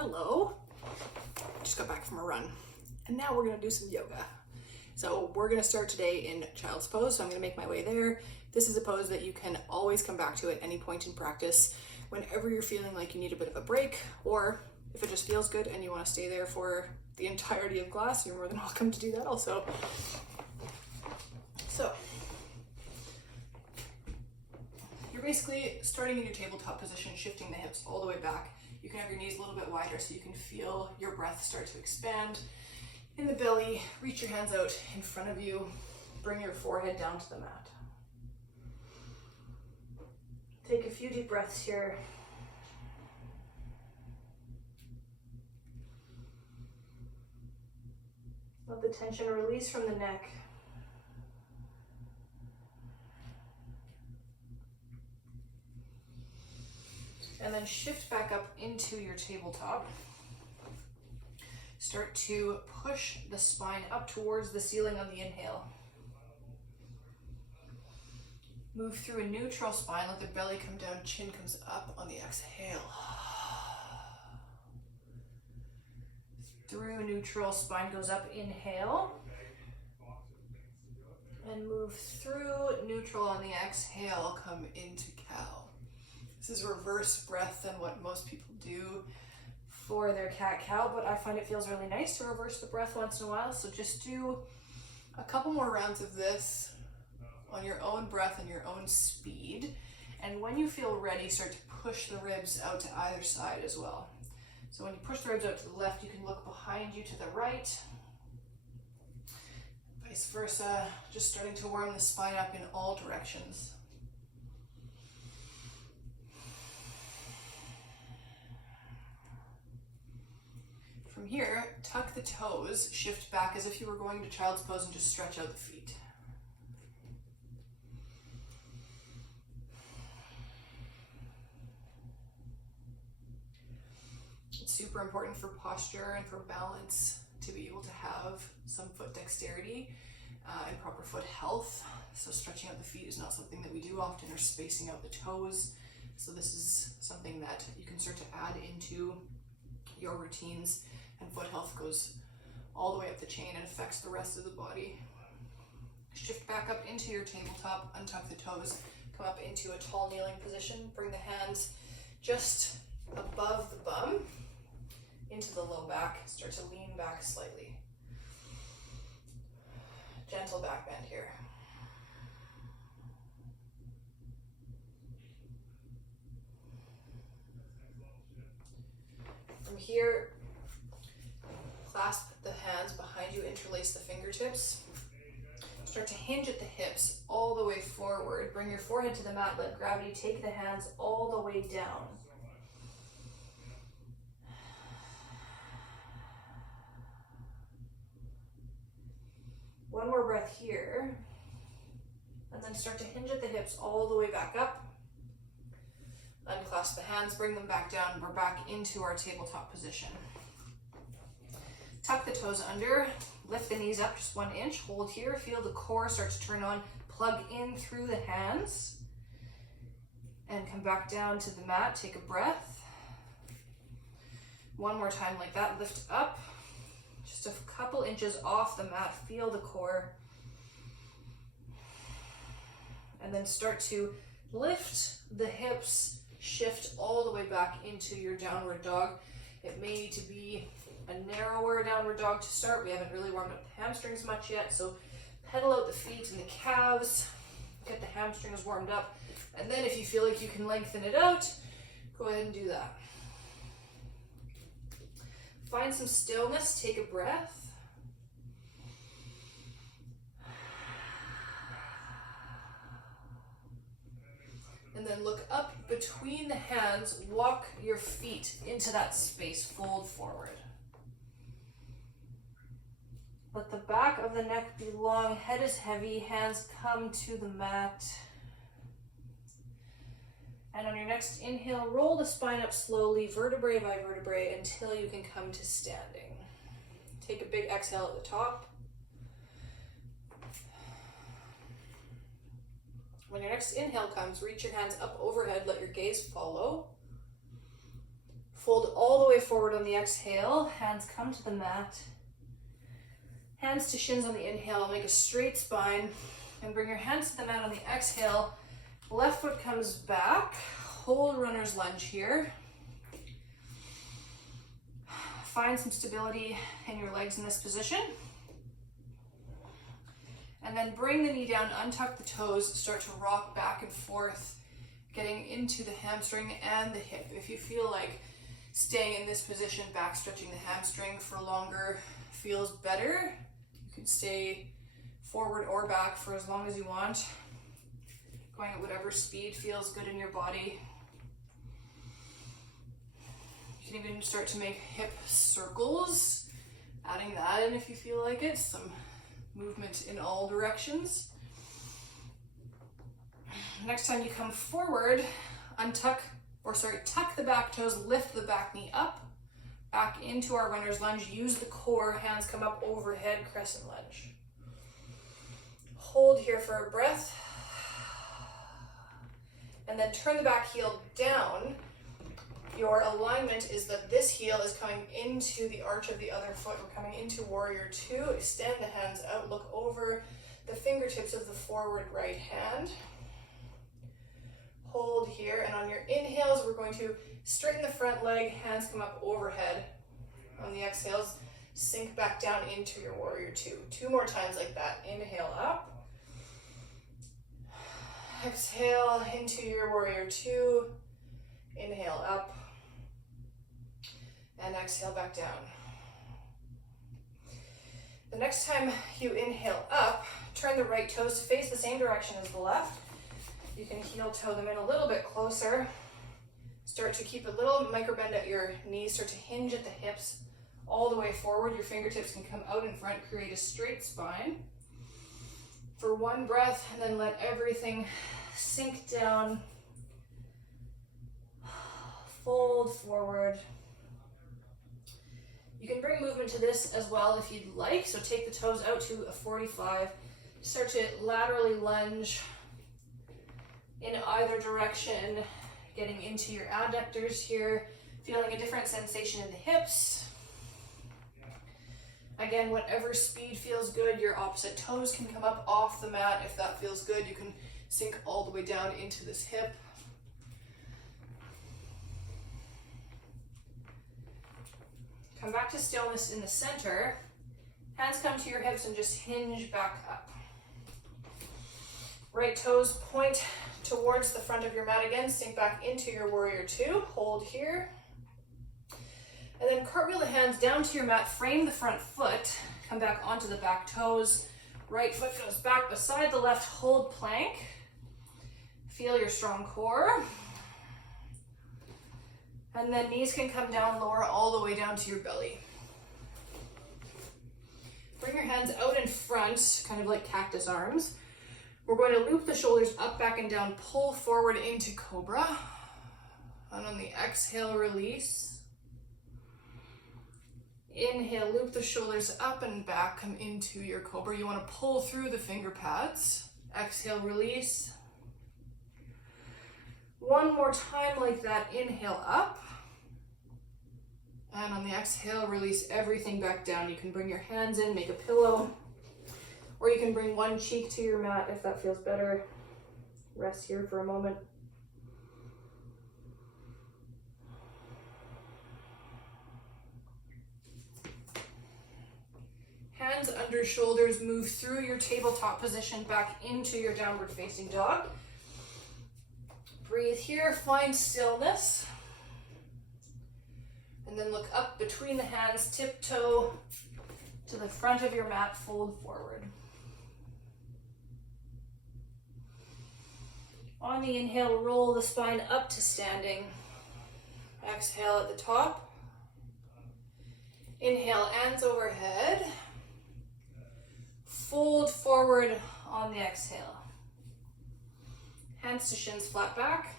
Hello. Just got back from a run. And now we're gonna do some yoga. So we're gonna start today in child's pose. So I'm gonna make my way there. This is a pose that you can always come back to at any point in practice whenever you're feeling like you need a bit of a break, or if it just feels good and you wanna stay there for the entirety of class, you're more than welcome to do that also. So you're basically starting in your tabletop position, shifting the hips all the way back. You can have your knees a little bit wider so you can feel your breath start to expand in the belly. Reach your hands out in front of you. Bring your forehead down to the mat. Take a few deep breaths here. Let the tension release from the neck. And then shift back up into your tabletop. Start to push the spine up towards the ceiling on the inhale. Move through a neutral spine, let the belly come down, chin comes up on the exhale. Through neutral, spine goes up, inhale. And move through neutral on the exhale, come into cow. This is reverse breath than what most people do for their cat-cow, but I find it feels really nice to reverse the breath once in a while. So just do a couple more rounds of this on your own breath and your own speed. And when you feel ready, start to push the ribs out to either side as well. So when you push the ribs out to the left, you can look behind you to the right. Vice versa, just starting to warm the spine up in all directions. From here, tuck the toes, shift back as if you were going to child's pose and just stretch out the feet. It's super important for posture and for balance to be able to have some foot dexterity and proper foot health. So stretching out the feet is not something that we do often, or spacing out the toes. So this is something that you can start to add into your routines. And foot health goes all the way up the chain and affects the rest of the body. Shift back up into your tabletop, untuck the toes, come up into a tall kneeling position. Bring the hands just above the bum into the low back. Start to lean back slightly. Gentle back bend here. From here, clasp the hands behind you, interlace the fingertips. Start to hinge at the hips all the way forward. Bring your forehead to the mat, let gravity take the hands all the way down. One more breath here. And then start to hinge at the hips all the way back up. Unclasp the hands, bring them back down. We're back into our tabletop position. Tuck the toes under, lift the knees up just 1 inch, hold here, feel the core start to turn on, plug in through the hands, and come back down to the mat, take a breath. One more time like that, lift up, just a couple inches off the mat, feel the core. And then start to lift the hips, shift all the way back into your downward dog. It may need to be a narrower downward dog to start. We haven't really warmed up the hamstrings much yet, so pedal out the feet and the calves, get the hamstrings warmed up, and then if you feel like you can lengthen it out, go ahead and do that. Find some stillness, take a breath. And then look up between the hands, walk your feet into that space, fold forward. Let the back of the neck be long, head is heavy, hands come to the mat. And on your next inhale, roll the spine up slowly, vertebrae by vertebrae, until you can come to standing. Take a big exhale at the top. When your next inhale comes, reach your hands up overhead, let your gaze follow. Fold all the way forward on the exhale. Hands come to the mat. Hands to shins on the inhale. Make a straight spine. And bring your hands to the mat on the exhale. Left foot comes back. Hold runner's lunge here. Find some stability in your legs in this position. And then bring the knee down, untuck the toes, start to rock back and forth, getting into the hamstring and the hip. If you feel like staying in this position, back stretching the hamstring for longer feels better, you can stay forward or back for as long as you want, going at whatever speed feels good in your body. You can even start to make hip circles, adding that in if you feel like it, some movement in all directions. Next time you come forward, tuck the back toes, lift the back knee up, back into our runner's lunge, use the core, hands come up overhead, crescent lunge. Hold here for a breath, and then turn the back heel down. Your alignment is that this heel is coming into the arch of the other foot. We're coming into warrior two. Extend the hands out, look over the fingertips of the forward right hand. Hold here, and on your inhales, we're going to straighten the front leg, hands come up overhead. On the exhales, sink back down into your warrior two. 2 more times like that. Inhale up. Exhale into your warrior two. Inhale up. And exhale back down. The next time you inhale up, turn the right toes to face the same direction as the left. You can heel toe them in a little bit closer. Start to keep a little micro bend at your knees, start to hinge at the hips all the way forward. Your fingertips can come out in front, create a straight spine. For 1 breath, and then let everything sink down. Fold forward. You can bring movement to this as well if you'd like. So take the toes out to a 45. Start to laterally lunge in either direction, getting into your adductors here, feeling a different sensation in the hips. Again, whatever speed feels good, your opposite toes can come up off the mat. If that feels good, you can sink all the way down into this hip. Come back to stillness in the center. Hands come to your hips and just hinge back up. Right toes point towards the front of your mat again. Sink back into your warrior two. Hold here. And then cartwheel the hands down to your mat. Frame the front foot. Come back onto the back toes. Right foot goes back beside the left. Hold plank. Feel your strong core. And then knees can come down, lower all the way down to your belly. Bring your hands out in front, kind of like cactus arms. We're going to loop the shoulders up, back, and down, pull forward into cobra. And on the exhale, release. Inhale, loop the shoulders up and back, come into your cobra. You want to pull through the finger pads. Exhale, release. 1 more time like that. Inhale up. And on the exhale, release everything back down. You can bring your hands in, make a pillow, or you can bring one cheek to your mat if that feels better. Rest here for a moment. Hands under shoulders, move through your tabletop position back into your downward facing dog. Breathe here, find stillness. And then look up between the hands, tiptoe to the front of your mat, fold forward. On the inhale, roll the spine up to standing. Exhale at the top. Inhale, hands overhead. Fold forward on the exhale. Hands to shins, flat back.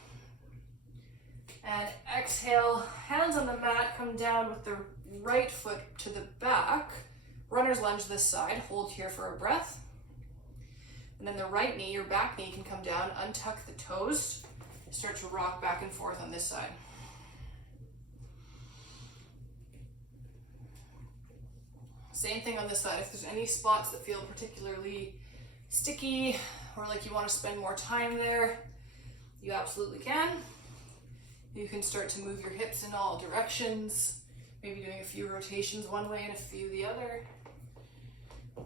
And exhale, hands on the mat, come down with the right foot to the back. Runner's lunge this side, hold here for a breath. And then the right knee, your back knee can come down, untuck the toes, start to rock back and forth on this side. Same thing on this side. If there's any spots that feel particularly sticky or like you want to spend more time there, you absolutely can. You can start to move your hips in all directions, maybe doing a few rotations one way and a few the other,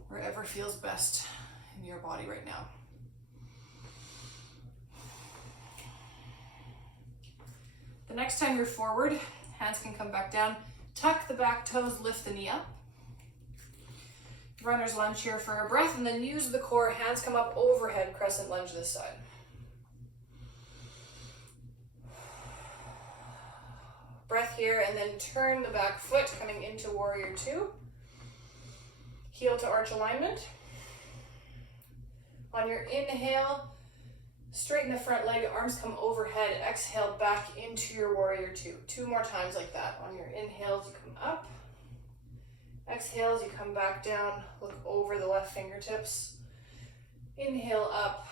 wherever feels best in your body right now. The next time you're forward, hands can come back down. Tuck the back toes, lift the knee up. Runner's lunge here for a breath, and then use the core. Hands come up overhead, crescent lunge this side. Breath here, and then turn the back foot, coming into warrior two. Heel to arch alignment. On your inhale, straighten the front leg, arms come overhead. Exhale, back into your warrior two. 2 more times like that. On your inhales, you come up. Exhales, you come back down, look over the left fingertips. Inhale up,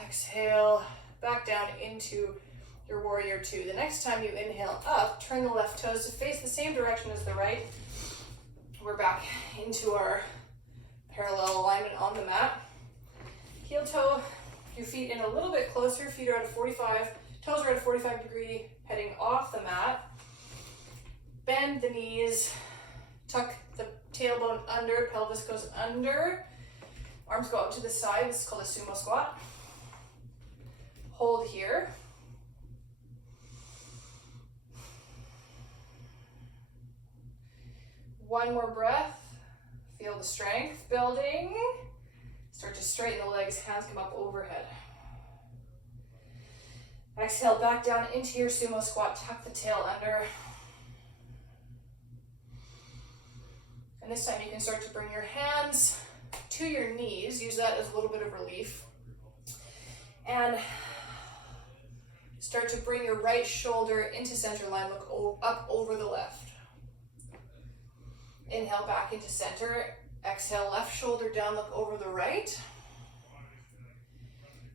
exhale, back down into your warrior two. The next time you inhale up, turn the left toes to face the same direction as the right. We're back into our parallel alignment on the mat. Heel toe, your feet in a little bit closer, feet are at a 45, toes are at a 45 degree, heading off the mat. Bend the knees, tuck the tailbone under, pelvis goes under, arms go out to the side. This is called a sumo squat. Hold here. One more breath. Feel the strength building. Start to straighten the legs, hands come up overhead. Exhale, back down into your sumo squat, tuck the tail under. And this time you can start to bring your hands to your knees. Use that as a little bit of relief. And start to bring your right shoulder into center line, look up over the left. Inhale back into center. Exhale, left shoulder down, look over the right.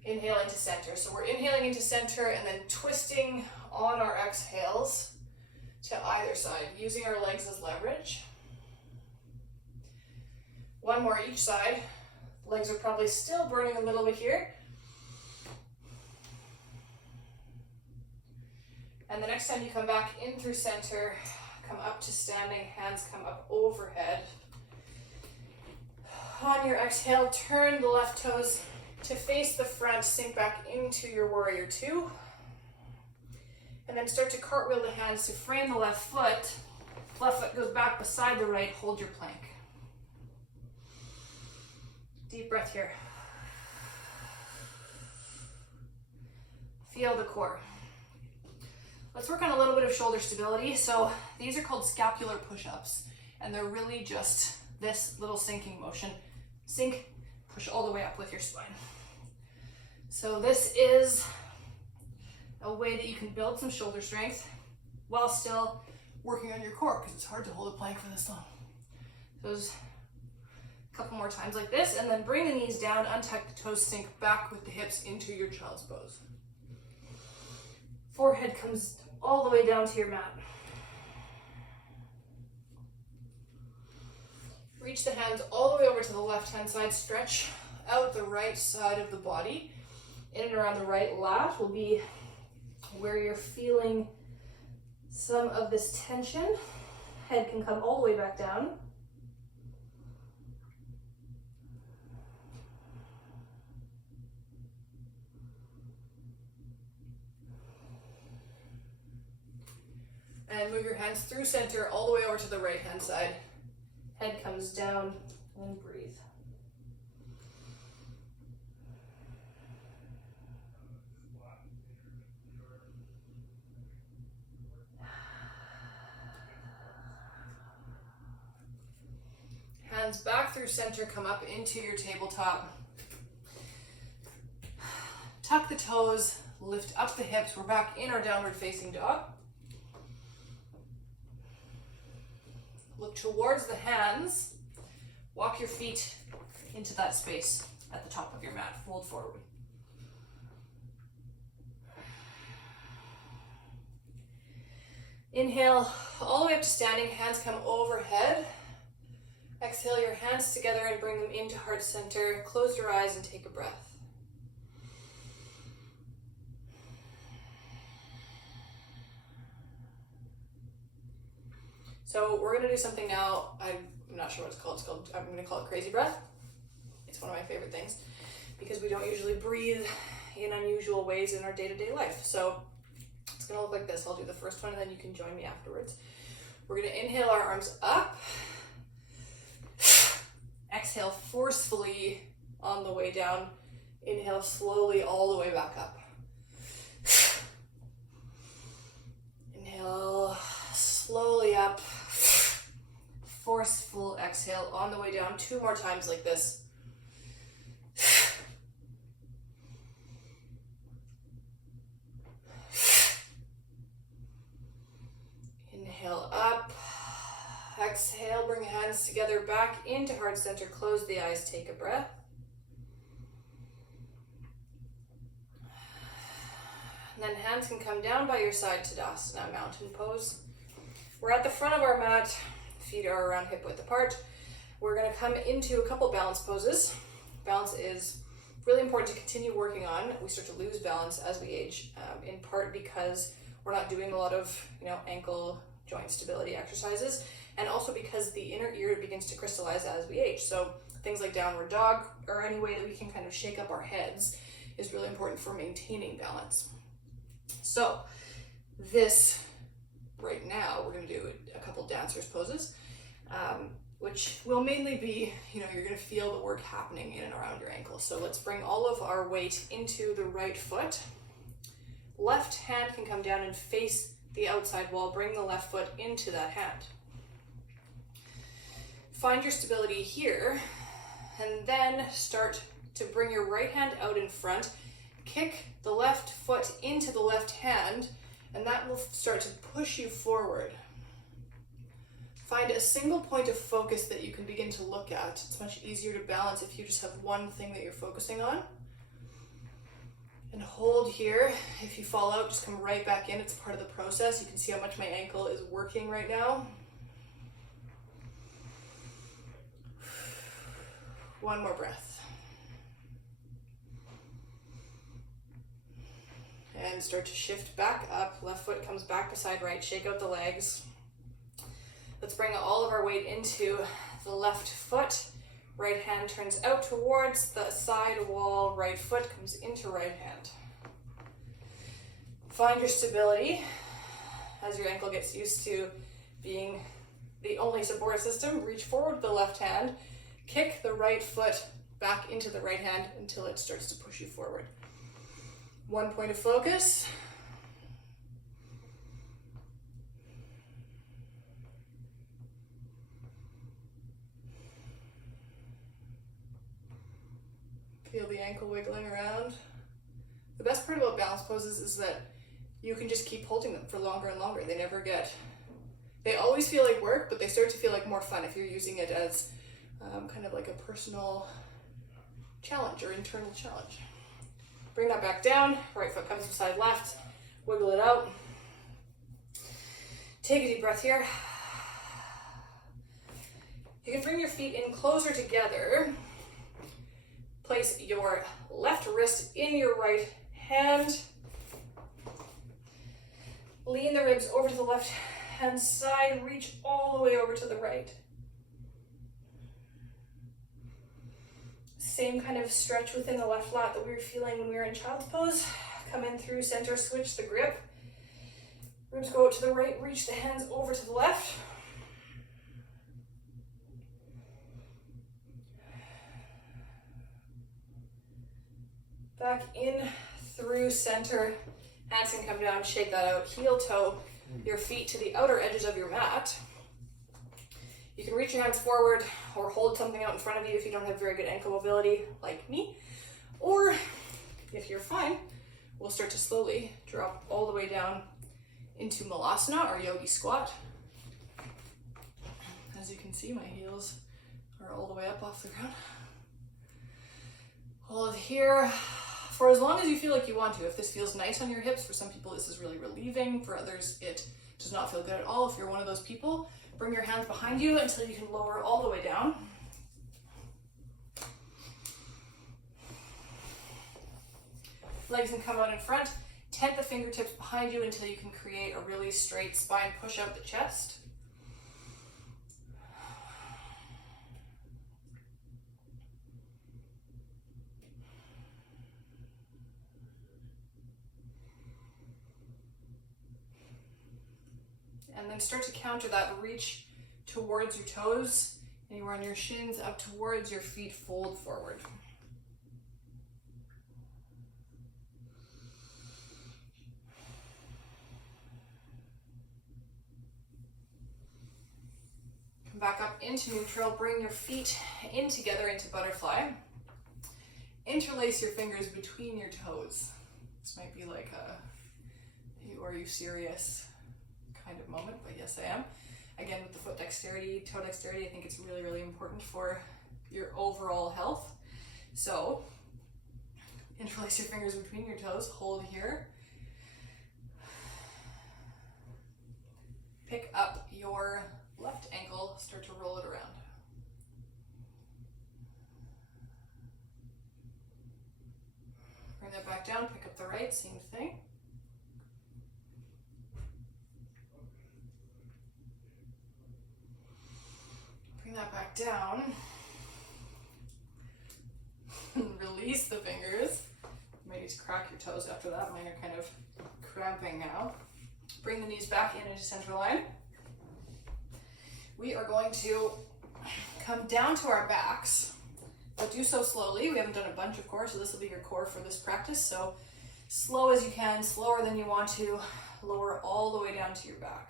Inhale into center. So we're inhaling into center and then twisting on our exhales to either side, using our legs as leverage. One more each side. Legs are probably still burning a little bit here. And the next time you come back in through center, come up to standing, hands come up overhead. On your exhale, turn the left toes to face the front, sink back into your warrior two. And then start to cartwheel the hands to frame the left foot. Left foot goes back beside the right, hold your plank. Deep breath here. Feel the core. Let's work on a little bit of shoulder stability. So these are called scapular push-ups, and they're really just this little sinking motion. Sink, push all the way up with your spine. So this is a way that you can build some shoulder strength while still working on your core, because it's hard to hold a plank for this long. So there's a couple more times like this, and then bring the knees down, untuck the toes, sink back with the hips into your child's pose. Forehead comes all the way down to your mat. Reach the hands all the way over to the left-hand side. Stretch out the right side of the body. In and around the right lat will be where you're feeling some of this tension. Head can come all the way back down. And move your hands through center all the way over to the right-hand side. Head comes down and breathe. Hands back through center, come up into your tabletop. Tuck the toes, lift up the hips. We're back in our downward facing dog. Look towards the hands. Walk your feet into that space at the top of your mat. Fold forward. Inhale all the way up to standing. Hands come overhead. Exhale your hands together and bring them into heart center. Close your eyes and take a breath. So we're gonna do something now. I'm not sure what it's called. I'm gonna call it crazy breath. It's one of my favorite things because we don't usually breathe in unusual ways in our day-to-day life. So it's gonna look like this. I'll do the first one and then you can join me afterwards. We're gonna inhale our arms up. Exhale forcefully on the way down. Inhale slowly all the way back up. Inhale slowly up. Forceful exhale on the way down. 2 more times like this. Inhale up. Exhale, bring hands together back into heart center. Close the eyes, take a breath. And then hands can come down by your side, Tadasana, mountain pose. We're at the front of our mat. Feet are around hip width apart. We're gonna come into a couple balance poses. Balance is really important to continue working on. We start to lose balance as we age, in part because we're not doing a lot of, ankle joint stability exercises, and also because the inner ear begins to crystallize as we age. So things like downward dog or any way that we can kind of shake up our heads is really important for maintaining balance. So this right now, we're going to do a couple dancers poses, which will mainly be, you're going to feel the work happening in and around your ankles. So let's bring all of our weight into the right foot. Left hand can come down and face the outside wall. Bring the left foot into that hand. Find your stability here, and then start to bring your right hand out in front. Kick the left foot into the left hand, and that will start to push you forward. Find a single point of focus that you can begin to look at. It's much easier to balance if you just have one thing that you're focusing on. And hold here. If you fall out, just come right back in. It's part of the process. You can see how much my ankle is working right now. One more breath. And start to shift back up. Left foot comes back beside right. Shake out the legs. Let's bring all of our weight into the left foot. Right hand turns out towards the side wall. Right foot comes into right hand. Find your stability as your ankle gets used to being the only support system. Reach forward with the left hand. Kick the right foot back into the right hand until it starts to push you forward. One point of focus. Feel the ankle wiggling around. The best part about balance poses is that you can just keep holding them for longer and longer. They always feel like work, but they start to feel like more fun if you're using it as kind of like a personal challenge or internal challenge. Bring that back down. Right foot comes beside left. Wiggle it out. Take a deep breath here. You can bring your feet in closer together. Place your left wrist in your right hand. Lean the ribs over to the left hand side. Reach all the way over to the right. Same kind of stretch within the left lat that we were feeling when we were in child's pose. Come in through center, switch the grip. Ribs go out to the right, reach the hands over to the left. Back in through center. Hands can come down, shake that out. Heel toe your feet to the outer edges of your mat. You can reach your hands forward or hold something out in front of you if you don't have very good ankle mobility like me. Or if you're fine, we'll start to slowly drop all the way down into Malasana or yogi squat. As you can see, my heels are all the way up off the ground. Hold here for as long as you feel like you want to. If this feels nice on your hips, for some people this is really relieving. For others, it does not feel good at all. If you're one of those people, Bring your hands behind you until you can lower all the way down. Legs can come out in front. Tent the fingertips behind you until you can create a really straight spine, push out the chest. And then start to counter that, reach towards your toes, anywhere on your shins, up towards your feet, fold forward. Come back up into neutral, bring your feet in together into butterfly. Interlace your fingers between your toes. This might be like a, are you serious kind of moment, but yes I am. Again, with the foot dexterity, toe dexterity, I think it's really, really important for your overall health. So, interlace your fingers between your toes, hold here. Pick up your left ankle, start to roll it around. Bring that back down, pick up the right, same thing. Bring that back down. Release the fingers. You might need to crack your toes after that. Mine are kind of cramping now. Bring the knees back in into center line. We are going to come down to our backs, but do so slowly. We haven't done a bunch of core, so this will be your core for this practice. So slow as you can, slower than you want to, lower all the way down to your back.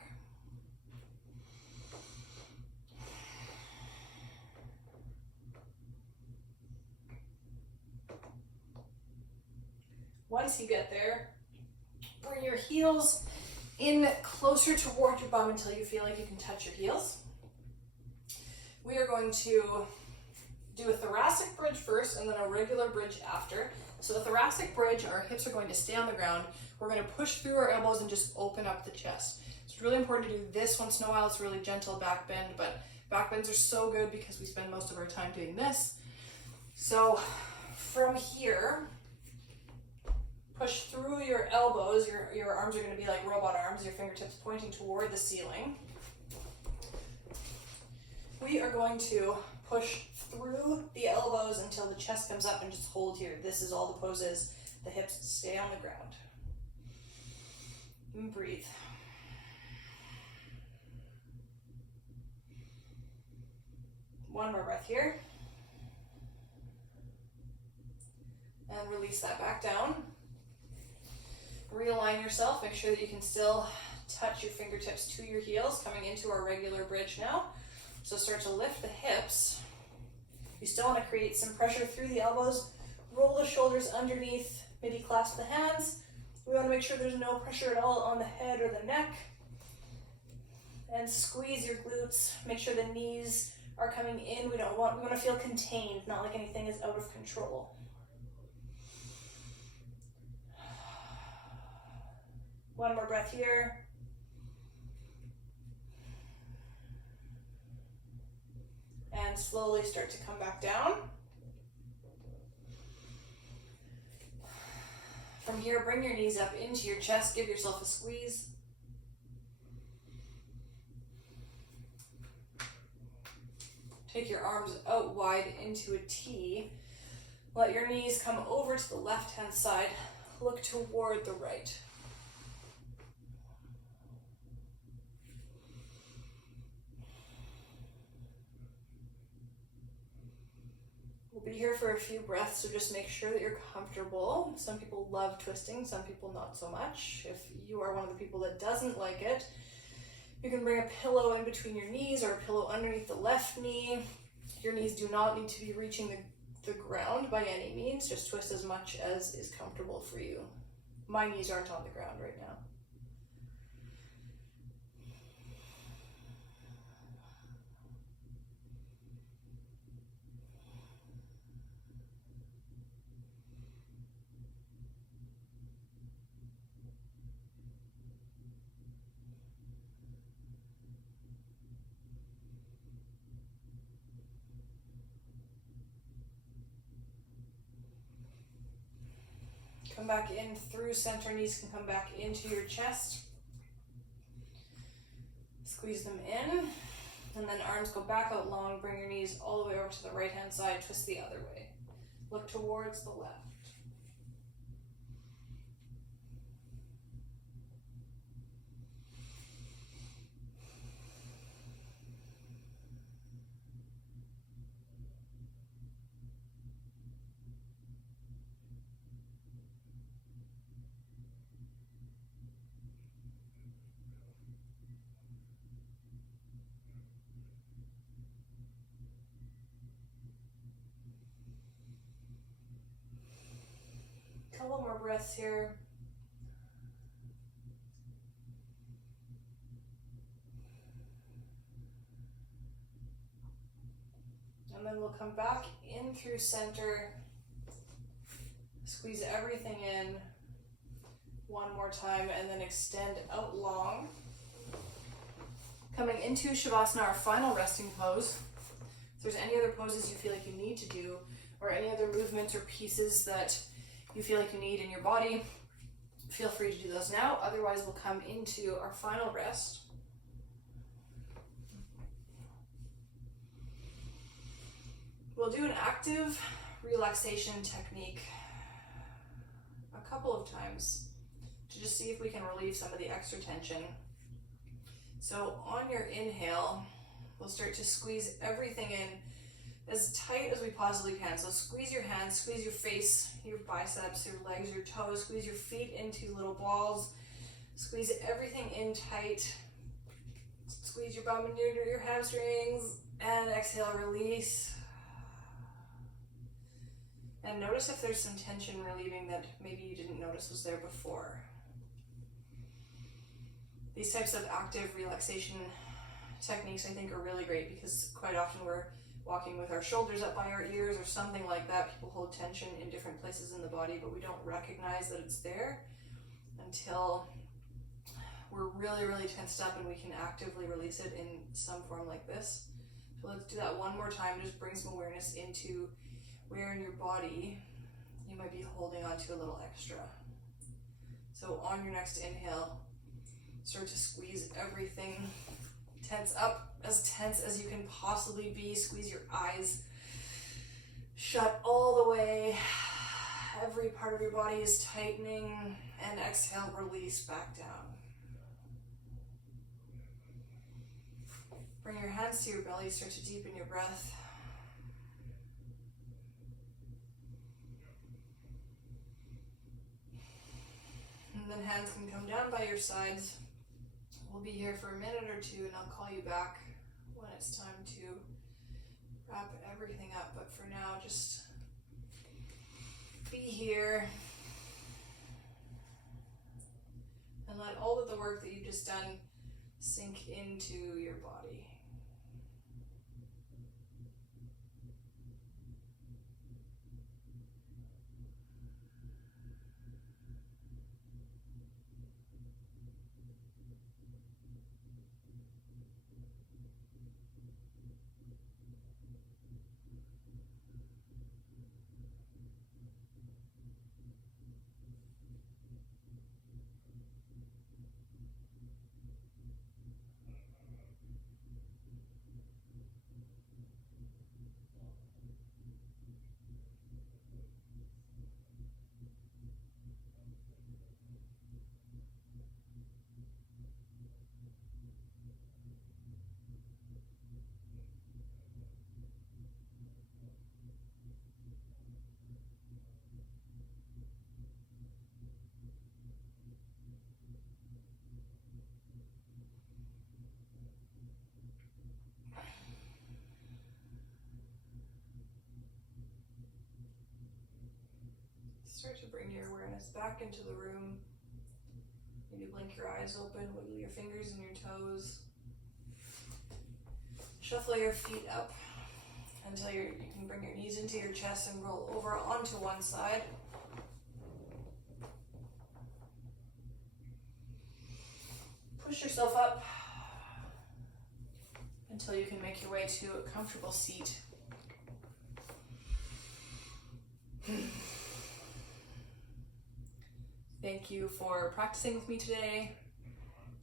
Once you get there, bring your heels in closer toward your bum until you feel like you can touch your heels. We are going to do a thoracic bridge first and then a regular bridge after. So the thoracic bridge, our hips are going to stay on the ground. We're going to push through our elbows and just open up the chest. It's really important to do this once in a while. It's a really gentle back bend, but back bends are so good because we spend most of our time doing this. So from here, push through your elbows. Your arms are going to be like robot arms, your fingertips pointing toward the ceiling. We are going to push through the elbows until the chest comes up and just hold here. This is all the poses. The hips stay on the ground. And breathe. One more breath here. And release that back down. Realign yourself. Make sure that you can still touch your fingertips to your heels, coming into our regular bridge now. So start to lift the hips. You still want to create some pressure through the elbows. Roll the shoulders underneath, maybe clasp the hands. We want to make sure there's no pressure at all on the head or the neck. And squeeze your glutes. Make sure the knees are coming in. We want to feel contained, not like anything is out of control. One more breath here. And slowly start to come back down. From here, bring your knees up into your chest. Give yourself a squeeze. Take your arms out wide into a T. Let your knees come over to the left-hand side. Look toward the right. We'll be here for a few breaths, so just make sure that you're comfortable. Some people love twisting, some people not so much. If you are one of the people that doesn't like it, you can bring a pillow in between your knees or a pillow underneath the left knee. Your knees do not need to be reaching the ground by any means. Just twist as much as is comfortable for you. My knees aren't on the ground right now. Come back in through center, knees can come back into your chest. Squeeze them in, and then arms go back out long, bring your knees all the way over to the right hand side, twist the other way. Look towards the left. Couple more breaths here. And then we'll come back in through center. Squeeze everything in one more time and then extend out long. Coming into Shavasana, our final resting pose. If there's any other poses you feel like you need to do, or any other movements or pieces that you feel like you need in your body, feel free to do those now. Otherwise, we'll come into our final rest. We'll do an active relaxation technique a couple of times to just see if we can relieve some of the extra tension. So on your inhale, we'll start to squeeze everything in as tight as we possibly can. So squeeze your hands, squeeze your face, your biceps, your legs, your toes, squeeze your feet into little balls, squeeze everything in tight, squeeze your bum into your hamstrings, and exhale, release. And notice if there's some tension relieving that maybe you didn't notice was there before. These types of active relaxation techniques I think are really great because quite often we're walking with our shoulders up by our ears or something like that. People hold tension in different places in the body, but we don't recognize that it's there until we're really, really tensed up and we can actively release it in some form like this. So let's do that one more time. Just bring some awareness into where in your body you might be holding on to a little extra. So on your next inhale, start to squeeze everything. Tense up, as tense as you can possibly be. Squeeze your eyes shut all the way. Every part of your body is tightening. And exhale, release back down. Bring your hands to your belly, start to deepen your breath. And then hands can come down by your sides. We'll be here for a minute or two and I'll call you back when it's time to wrap everything up. But for now, just be here and let all of the work that you've just done sink into your body. Start to bring your awareness back into the room. Maybe blink your eyes open, wiggle your fingers and your toes. Shuffle your feet up until you can bring your knees into your chest and roll over onto one side. Push yourself up until you can make your way to a comfortable seat. thank you for practicing with me today.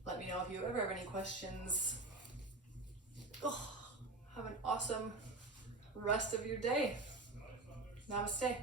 Let me know if you ever have any questions. Have an awesome rest of your day. Namaste.